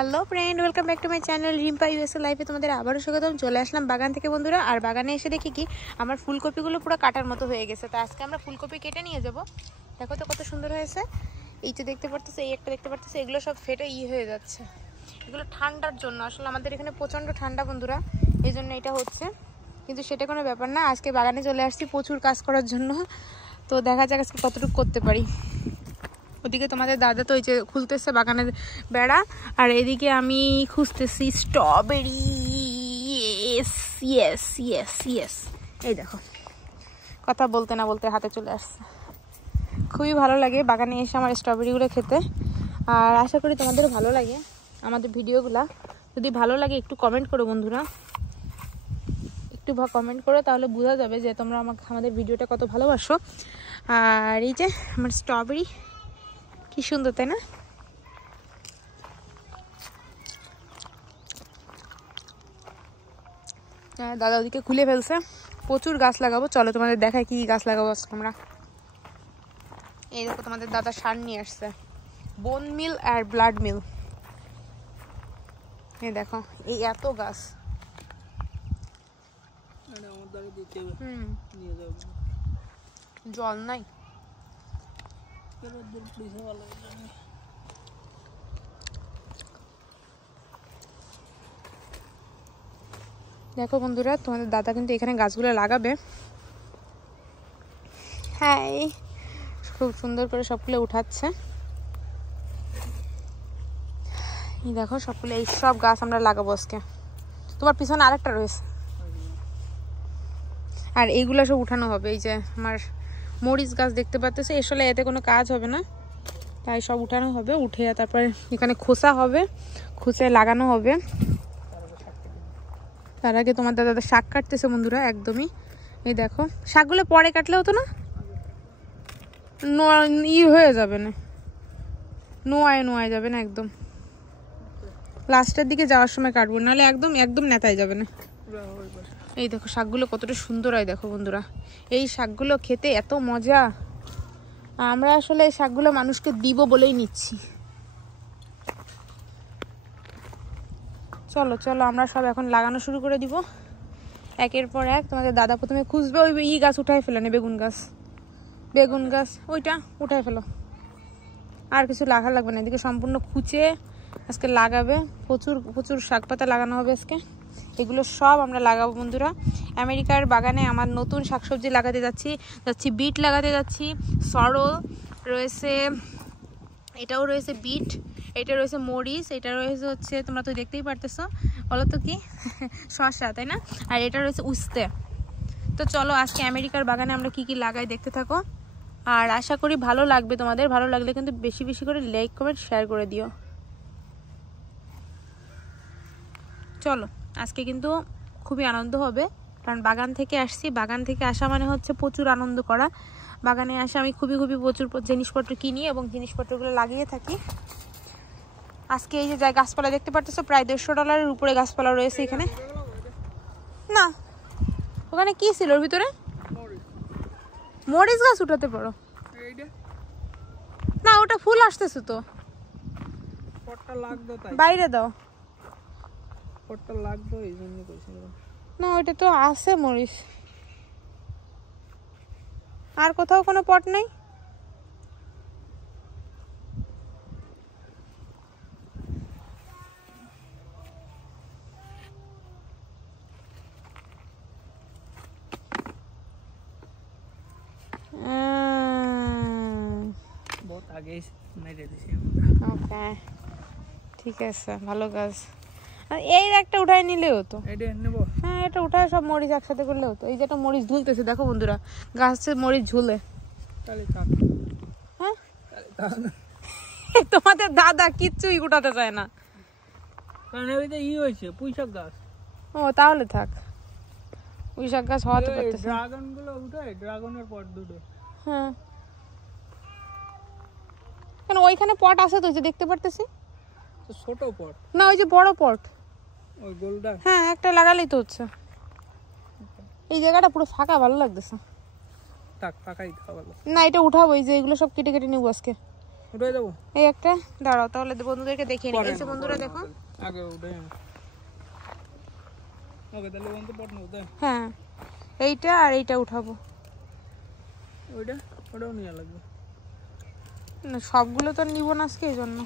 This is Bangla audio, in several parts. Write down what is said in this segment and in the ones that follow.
Hello friend, welcome back to my channel Rimpa USA লাইফে তোমাদের আবারও স্বাগতম। চলে আসলাম বাগান থেকে বন্ধুরা। আর বাগানে এসে দেখি কি আমার ফুলকপিগুলো পুরো কাটার মতো হয়ে গেছে। তো আজকে আমরা ফুলকপি কেটে নিয়ে যাব। দেখো তো কত সুন্দর হয়েছে। এই যে দেখতে পারতেছে, এই একটা দেখতে পারতেছে, এগুলো সব ফেটে হয়ে যাচ্ছে। এগুলো ঠান্ডার জন্য, আসলে আমাদের এখানে প্রচণ্ড ঠান্ডা বন্ধুরা, এই জন্য এটা হচ্ছে। কিন্তু সেটা কোনো ব্যাপার না, আজকে বাগানে চলে আসছি প্রচুর কাজ করার জন্য। তো দেখা যাক আজকে কতটুকু করতে পারি। ওদিকে তোমাদের দাদা তো ওই যে খুলতেছে বাগানের বেড়া, আর এদিকে আমি খুঁজতেছি strawberry. Yes yes yes yes, এই দেখো কথা বলতে না বলতে হাতে চলে আসছে। খুবই ভালো লাগে বাগানে এসে আমার স্ট্রবেরিগুলো খেতে। আর আশা করি তোমাদেরও ভালো লাগে আমাদের ভিডিওগুলা। যদি ভালো লাগে একটু কমেন্ট করো বন্ধুরা, একটু কমেন্ট করো, তাহলে বোঝা যাবে যে তোমরা আমাদের ভিডিওটা কত ভালোবাসো। আর এই যে আমার স্ট্রবেরি কি সুন্দর, তাই না? দাদা ওদিকে খুলে ফেলছে। প্রচুর গাছ লাগাবো, চলো তোমাদের দেখাই কি গাছ লাগাবো আজকে আমরা। এই দেখো তোমাদের দাদা সার নিয়ে আসছে, বোন মিল আর ব্লাড মিল। এই দেখো এই এত গাছ। জল নাই। দেখো বন্ধুরা, তোমাদের দাদা কিন্তু এখানে গাছগুলো লাগাবে। হ্যাঁ, খুব সুন্দর করে সবগুলো উঠাচ্ছে। এই দেখো সবগুলো, এই সব গাছ আমরা লাগাবো আজকে। তোমার পিছনে আরেকটা রয়েছে, আর এইগুলো সব উঠানো হবে। এই যে আমার মরিচ গাছ দেখতে পাচ্তেছে, আসলে এতে কোনো কাজ হবে না, তাই সব উঠানো হবে। উঠে তারপরে এখানে খোসা হবে, খুঁচে লাগানো হবে। তার আগে তোমার দাদা শাক কাটতেছে বন্ধুরা, একদমই। এই দেখো শাকগুলো পরে কাটলে হতো না, হয়ে যাবে না, নোয়ায় যাবে না, একদম লাস্টের দিকে যাওয়ার সময় কাটবো, নাহলে একদম একদম নেতায় যাবে না। এই দেখো শাকগুলো কতটা সুন্দর হয় দেখো বন্ধুরা। এই শাকগুলো খেতে এত মজা। আমরা আসলে এই শাকগুলো মানুষকে দিব বলেই নিচ্ছি। চলো চলো আমরা সব এখন লাগানো শুরু করে দিব একের পর এক। তোমাদের দাদা প্রথমে খুঁজবে ওই গাছ উঠায় ফেলে না, বেগুন গাছ ওইটা উঠায় ফেলো। আর কিছু লাগা লাগবে না, এদিকে সম্পূর্ণ খুঁচে আজকে লাগাবে। প্রচুর প্রচুর শাক পাতা লাগানো হবে আজকে। এগুলো সব আমরা লাগাবো বন্ধুরা। আমেরিকার বাগানে আমার নতুন শাকসবজি লাগাতে যাচ্ছি। বিট লাগাতে যাচ্ছি, সরল রয়েছে, এটাও রয়েছে বিট, এটা রয়েছে মরিচ, এটা রয়েছে হচ্ছে তোমরা তো দেখতেই পারতেছো, বলো তো কি শসা, তাই না? আর এটা রয়েছে উস্তে। তো চলো আজকে আমেরিকার বাগানে আমরা কি কি লাগাই দেখতে থাকো। আর আশা করি ভালো লাগবে তোমাদের। ভালো লাগলে কিন্তু বেশি বেশি করে লাইক কমেন্ট শেয়ার করে দিও। চলো আজকে কিন্তু খুবই আনন্দ হবে, কারণ বাগান থেকে আসছি। বাগান থেকে আসা মানে হচ্ছে প্রচুর আনন্দ করা। বাগানে আসে আমি খুবই প্রচুর জিনিসপত্র কিনি এবং জিনিসপত্রগুলো লাগিয়ে থাকি। আজকে এই যে গাছপালা দেখতে পারতেছো, প্রায় $150 উপরে গাছপালা রয়েছে এখানে। না ওখানে কি ছিল ওর ভিতরে? মরিচ গাছ উঠাতে পারো না, ওটা ফুল আসতেছে তো, বাইরে দাও। না ওইটা তো আছে মরিচ, আর কোথাও কোনো পট নেই। ওকে ঠিক আছে, ভালো কাজ। এই একটা উঠাই নিলে হতো। হ্যাঁ এটা উঠায় সব মরিচ একসাথে করলে হতো। এই যে একটা মরিচ ঝুলতেছে দেখো বন্ধুরা, গাছে মরিচ ঝুলে। হ্যাঁ তোমাদের দাদা কিচ্ছুই উঠাতে চায় না, পুঁইশাক গাছ। ও তাহলে থাক, পুঁইশাক গাছ হওয়াতে পারতেছে। ড্রাগনের পট দুটো। হ্যাঁ কেন ওইখানে পট আছে তো, যে দেখতে পারতেছি। ছোট পট না, ওই যে বড় পট, ওই গোলটা। হ্যাঁ একটা লাগালেই তো হচ্ছে। এই জায়গাটা পুরো ফাঁকা, ভালো লাগতেছে। না এটা উঠাবো, এই যে এগুলো সব কেটে কেটে নেবো আজকে। উঠে দেবো এই একটা দাঁড়াও তাহলে বন্ধুদেরকে দেখিয়ে নিই। এই যে বন্ধুরা দেখো আগে উঠে ওকে তাহলে বন্ধু পটন উঠে হ্যাঁ এইটা আর এইটা উঠাবো ওটাও নিয়ে লাগবে না সবগুলো তো নিব না আজকে এই জন্য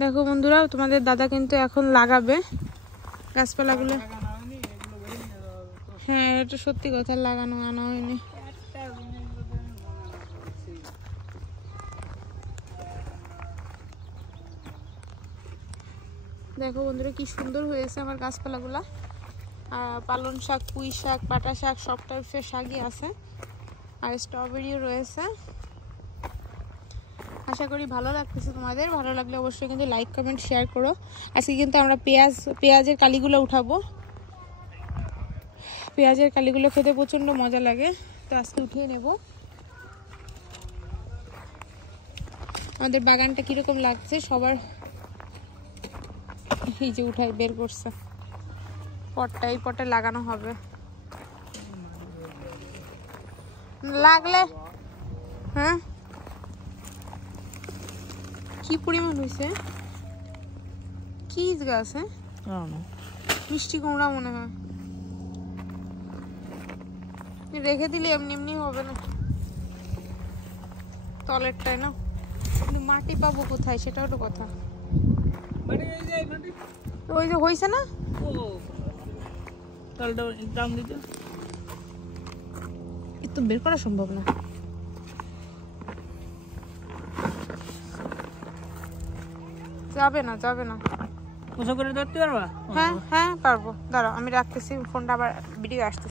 দেখো বন্ধুরা তোমাদের দাদা কিন্তু এখন লাগাবে গাছপালাগুলো হ্যাঁ এটা সত্যি কথা লাগানো আনা হয়নি দেখো বন্ধুরা কি সুন্দর হয়েছে আমার গাছপালাগুলা পালং শাক পুঁই শাক পাটা শাক সব টাইপের শাকই আছে আর স্ট্রবেরিও রয়েছে আশা করি ভালো লাগতেছে তোমাদের ভালো লাগলে অবশ্যই কিন্তু লাইক কমেন্ট শেয়ার করো আজকে কিন্তু আমরা পেঁয়াজের কালিগুলো উঠাবো পেঁয়াজের কালিগুলো খেতে প্রচন্ড মজা লাগে তো আজকে উঠিয়ে নেব আমাদের বাগানটা কিরকম লাগছে সবার এই যে উঠাই বের করছে পটটা এই পটে লাগানো হবে লাগলে হ্যাঁ কি পরিমাণ হয়েছে কি গাছ হ্যাঁ মিষ্টি কুমড়া মনে হয় রেখে দিলে এমনি এমনি হবে না তলেরটাই না কিন্তু মাটি পাবো কোথায় সেটাও তো কথা ওই যে হয়েছে না তো বের করা সম্ভব না যাবে না করে ধরতে পারবা হ্যাঁ হ্যাঁ পারবো দাঁড়াও আমি রাখতেছি ফোনটা আবার ভিডিও আসতেছে